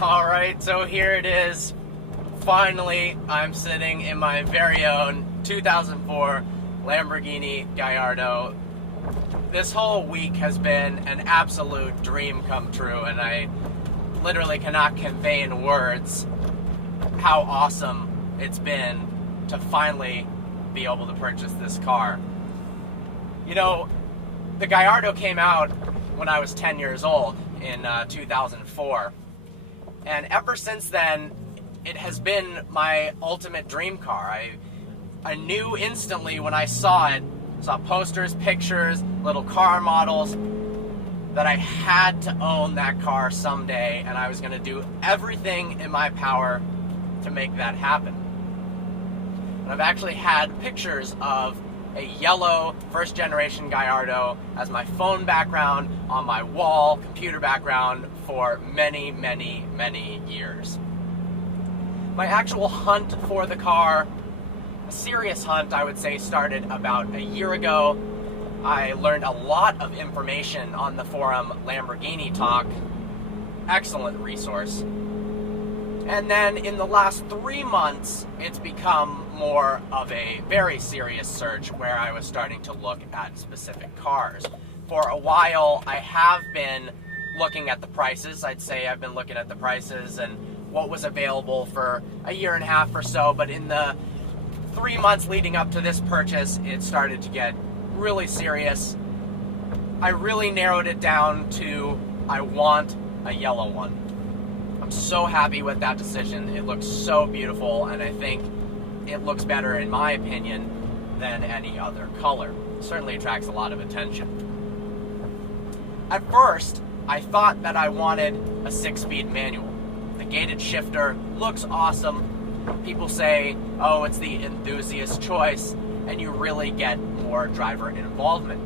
Alright, so here it is. Finally, I'm sitting in my very own 2004 Lamborghini Gallardo. This whole week has been an absolute dream come true, and I literally cannot convey in words how awesome it's been to finally be able to purchase this car. You know, the Gallardo came out when I was 10 years old in 2004. And ever since then, it has been my ultimate dream car. I knew instantly when I saw it, saw posters, pictures, little car models, that I had to own that car someday, and I was going to do everything in my power to make that happen. And I've actually had pictures of a yellow first-generation Gallardo as my phone background on my wall, computer background, for many, many, many years. My actual hunt for the car, a serious hunt, I would say, started about a year ago. I learned a lot of information on the forum Lamborghini Talk. Excellent resource. And then in the last 3 months, it's become more of a very serious search where I was starting to look at specific cars. For a while, I have been looking at the prices. I'd say I've been looking at the prices and what was available for a year and a half or so, but in the 3 months leading up to this purchase, it started to get really serious. I really narrowed it down to I want a yellow one. I'm so happy with that decision. It looks so beautiful, and I think it looks better, in my opinion, than any other color. It certainly attracts a lot of attention. At first, I thought that I wanted a 6-speed manual. The gated shifter looks awesome. People say, oh, it's the enthusiast choice, and you really get more driver involvement.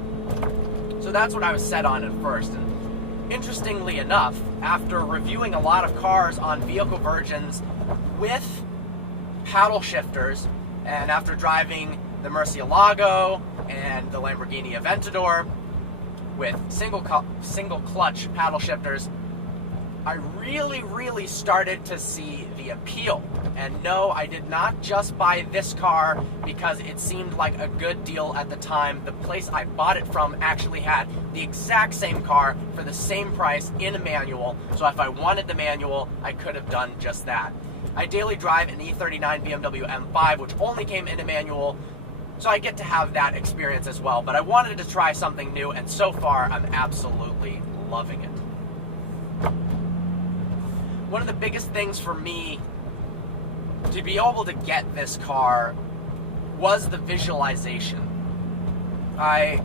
So that's what I was set on at first. And interestingly enough, after reviewing a lot of cars on Vehicle Virgins with paddle shifters, and after driving the Murcielago and the Lamborghini Aventador with single clutch paddle shifters, I really started to see the appeal. And no, I did not just buy this car because it seemed like a good deal at the time. The place I bought it from actually had the exact same car for the same price in a manual, so if I wanted the manual, I could have done just that. I daily drive an E39 BMW M5, which only came in a manual, so I get to have that experience as well. But I wanted to try something new, and so far, I'm absolutely loving it. One of the biggest things for me to be able to get this car was the visualization. I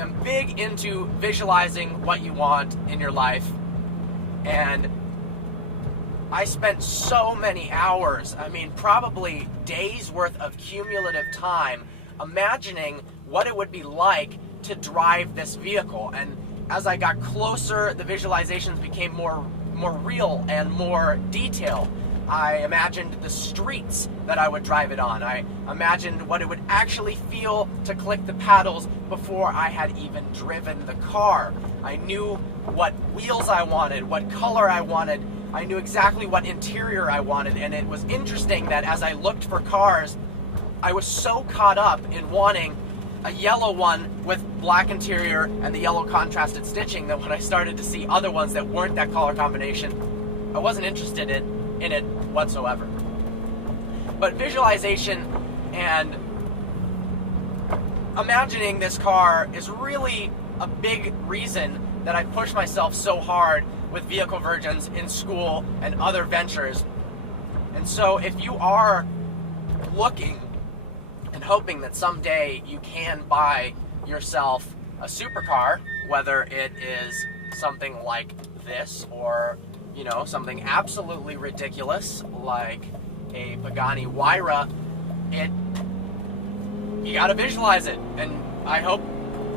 am big into visualizing what you want in your life, and I spent so many hours, probably days worth of cumulative time imagining what it would be like to drive this vehicle. And as I got closer, the visualizations became more real and more detailed. I imagined the streets that I would drive it on. I imagined what it would actually feel to click the paddles before I had even driven the car. I knew what wheels I wanted, what color I wanted. I knew exactly what interior I wanted, and it was interesting that as I looked for cars, I was so caught up in wanting a yellow one with black interior and the yellow contrasted stitching that when I started to see other ones that weren't that color combination, I wasn't interested in it whatsoever. But visualization and imagining this car is really a big reason that I push myself so hard with Vehicle Virgins in school and other ventures. And so if you are looking and hoping that someday you can buy yourself a supercar, whether it is something like this or, something absolutely ridiculous like a Pagani Huayra, you gotta visualize it. And I hope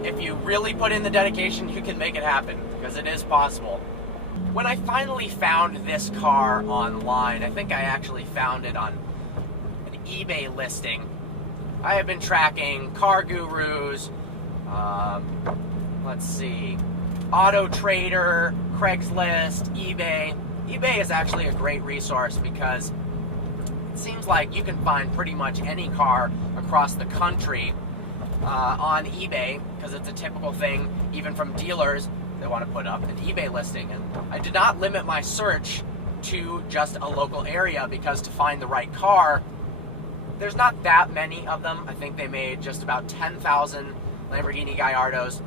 if you really put in the dedication, you can make it happen, because it is possible. When I finally found this car online, I think I actually found it on an eBay listing. I have been tracking Car Gurus, Auto Trader, Craigslist, eBay. eBay is actually a great resource because it seems like you can find pretty much any car across the country on eBay, because it's a typical thing even from dealers. They want to put up an eBay listing, and I did not limit my search to just a local area, because to find the right car, there's not that many of them. I think they made just about 10,000 Lamborghini Gallardos.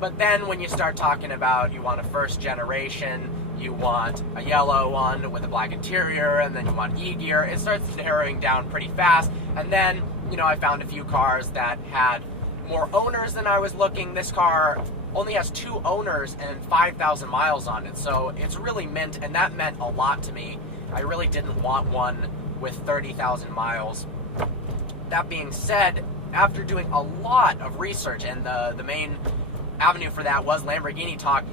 But then when you start talking about you want a first generation, you want a yellow one with a black interior, and then you want E-Gear, it starts narrowing down pretty fast. And then, you know, I found a few cars that had more owners than I was looking. This car only has 2 owners and 5,000 miles on it, so it's really mint, and that meant a lot to me. I really didn't want one with 30,000 miles. That being said, after doing a lot of research, and the main avenue for that was Lamborghini Talk,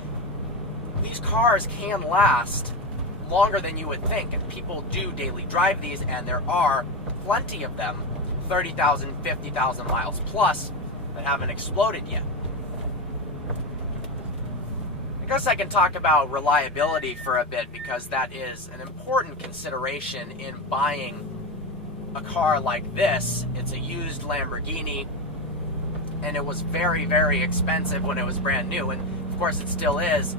these cars can last longer than you would think, and people do daily drive these, and there are plenty of them, 30,000, 50,000 miles plus, that haven't exploded yet. I guess I can talk about reliability for a bit, because that is an important consideration in buying a car like this. It's a used Lamborghini, and it was very, very expensive when it was brand new, and of course it still is.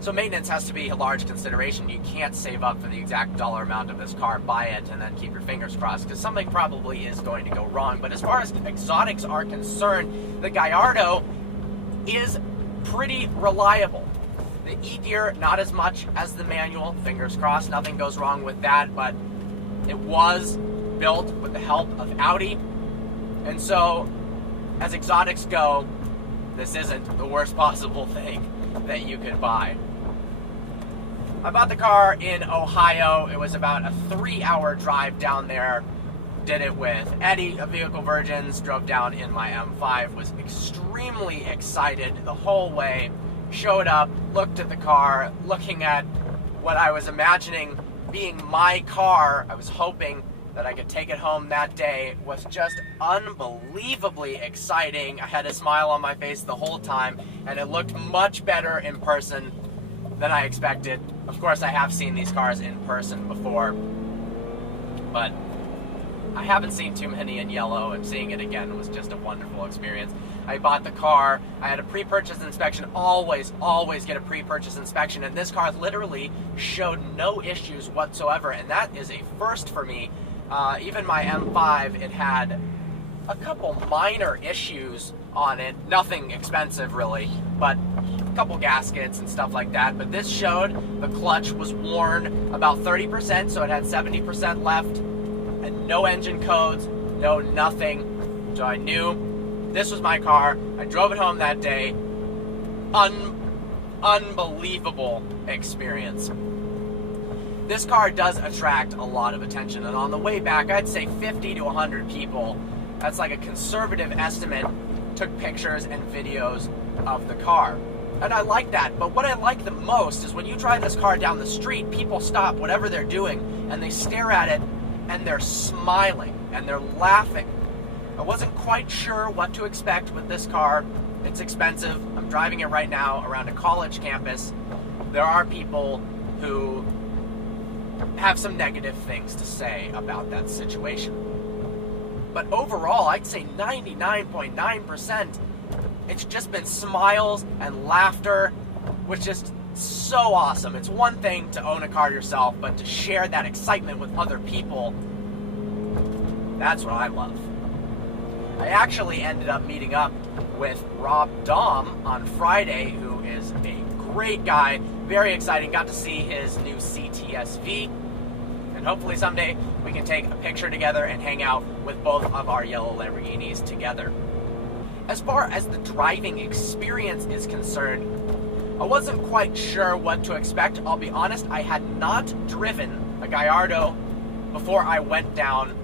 So maintenance has to be a large consideration. You can't save up for the exact dollar amount of this car, buy it, and then keep your fingers crossed, because something probably is going to go wrong. But as far as exotics are concerned, the Gallardo is pretty reliable. The E-Gear, not as much as the manual. Fingers crossed, nothing goes wrong with that, but it was built with the help of Audi. And so, as exotics go, this isn't the worst possible thing that you could buy. I bought the car in Ohio. It was about a 3-hour drive down there. Did it with Eddie of Vehicle Virgins, drove down in my M5, was extremely excited the whole way. Showed up, looked at the car, looking at what I was imagining being my car. I was hoping that I could take it home that day. Was just unbelievably exciting. I had a smile on my face the whole time, and it looked much better in person than I expected. Of course, I have seen these cars in person before, but I haven't seen too many in yellow, and seeing it again was just a wonderful experience. I bought the car, I had a pre-purchase inspection, always get a pre-purchase inspection, and this car literally showed no issues whatsoever, and that is a first for me. Even my M5, it had a couple minor issues on it, nothing expensive really, but a couple gaskets and stuff like that. But this showed the clutch was worn about 30%, so it had 70% left, and no engine codes, no nothing. So I knew this was my car. I drove it home that day. Unbelievable experience. This car does attract a lot of attention, and on the way back, I'd say 50 to 100 people, that's like a conservative estimate, took pictures and videos of the car. And I like that, but what I like the most is when you drive this car down the street, people stop whatever they're doing, and they stare at it, and they're smiling, and they're laughing. I wasn't quite sure what to expect with this car. It's expensive. I'm driving it right now around a college campus. There are people who have some negative things to say about that situation. But overall, I'd say 99.9%, it's just been smiles and laughter, which is so awesome. It's one thing to own a car yourself, but to share that excitement with other people, that's what I love. I actually ended up meeting up with Rob Dahm on Friday, who is a great guy, very exciting. Got to see his new CTSV, and hopefully someday we can take a picture together and hang out with both of our yellow Lamborghinis together. As far as the driving experience is concerned, I wasn't quite sure what to expect. I'll be honest, I had not driven a Gallardo before I went down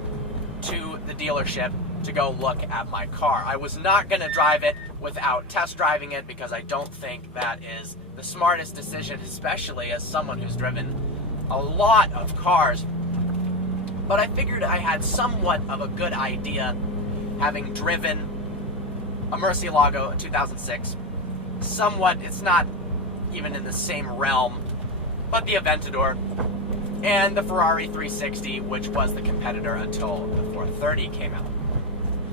to the dealership to go look at my car. I was not going to drive it without test driving it, because I don't think that is the smartest decision, especially as someone who's driven a lot of cars. But I figured I had somewhat of a good idea, having driven a Murcielago in 2006. Somewhat, it's not even in the same realm, but the Aventador and the Ferrari 360, which was the competitor until the 430 came out.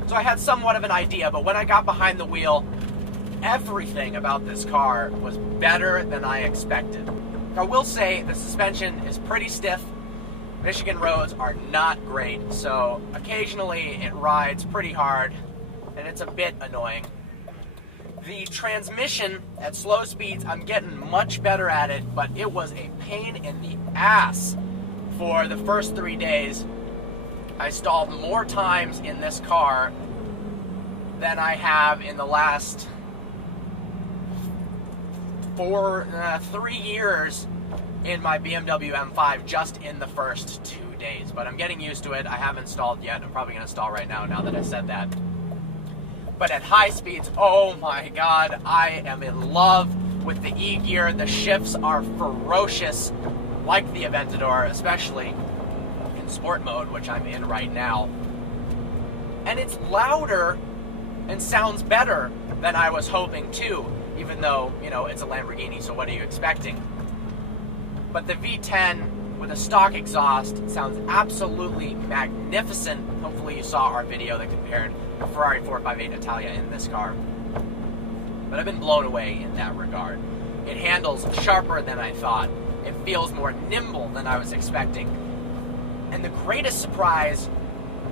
So I had somewhat of an idea, but when I got behind the wheel, everything about this car was better than I expected. I will say the suspension is pretty stiff. Michigan roads are not great, so occasionally it rides pretty hard, and it's a bit annoying. The transmission at slow speeds, I'm getting much better at it, but it was a pain in the ass for the first 3 days. I stalled more times in this car than I have in the last 3 years in my BMW M5 just in the first 2 days. But I'm getting used to it. I haven't stalled yet. I'm probably going to stall right now that I said that. But at high speeds, oh my god, I am in love with the E-gear. The shifts are ferocious, like the Aventador, especially in sport mode, which I'm in right now. And it's louder and sounds better than I was hoping too, even though, you know, it's a Lamborghini, so what are you expecting? But the V10 with a stock exhaust sounds absolutely magnificent. Hopefully you saw our video that compared the Ferrari 458 Italia in this car. But I've been blown away in that regard. It handles sharper than I thought. It feels more nimble than I was expecting. And the greatest surprise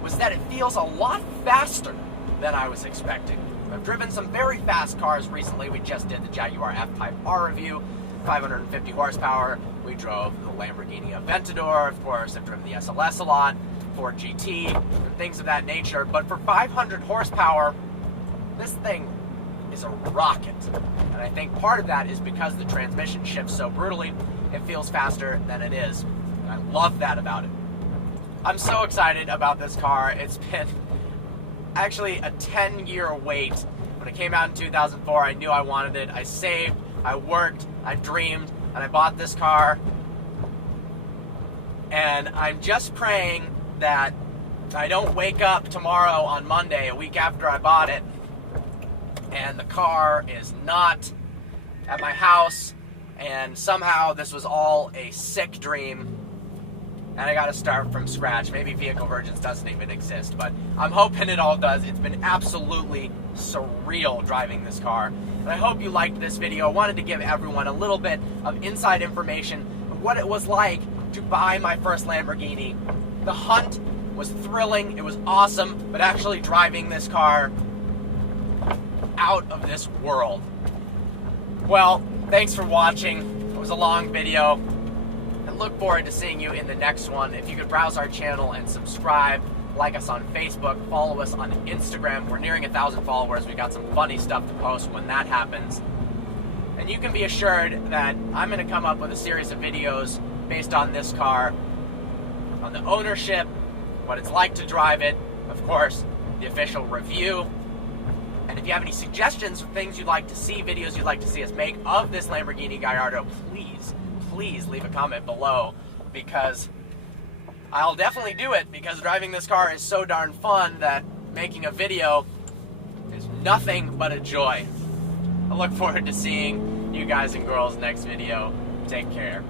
was that it feels a lot faster than I was expecting. I've driven some very fast cars recently. We just did the Jaguar F-Type R review, 550 horsepower. We drove the Lamborghini Aventador, of course. I've driven the SLS a lot, Ford GT, and things of that nature. But for 500 horsepower, this thing is a rocket. And I think part of that is because the transmission shifts so brutally, it feels faster than it is. And I love that about it. I'm so excited about this car. It's been actually a 10-year wait. When it came out in 2004, I knew I wanted it. I saved, I worked, I dreamed, and I bought this car. And I'm just praying that I don't wake up tomorrow on Monday, a week after I bought it, and the car is not at my house, and somehow this was all a sick dream, and I gotta start from scratch. Maybe Vehicle Virgins doesn't even exist, but I'm hoping it all does. It's been absolutely surreal driving this car, and I hope you liked this video. I wanted to give everyone a little bit of inside information of what it was like to buy my first Lamborghini. The hunt was thrilling, it was awesome, but actually driving this car, out of this world. Well, thanks for watching. It was a long video. I look forward to seeing you in the next one. If you could browse our channel and subscribe, like us on Facebook, follow us on Instagram. We're nearing 1,000 followers. We got some funny stuff to post when that happens. And you can be assured that I'm going to come up with a series of videos based on this car, on the ownership, what it's like to drive it, of course, the official review. And if you have any suggestions for things you'd like to see, videos you'd like to see us make of this Lamborghini Gallardo, please leave a comment below, because I'll definitely do it, because driving this car is so darn fun that making a video is nothing but a joy. I look forward to seeing you guys and girls next video. Take care.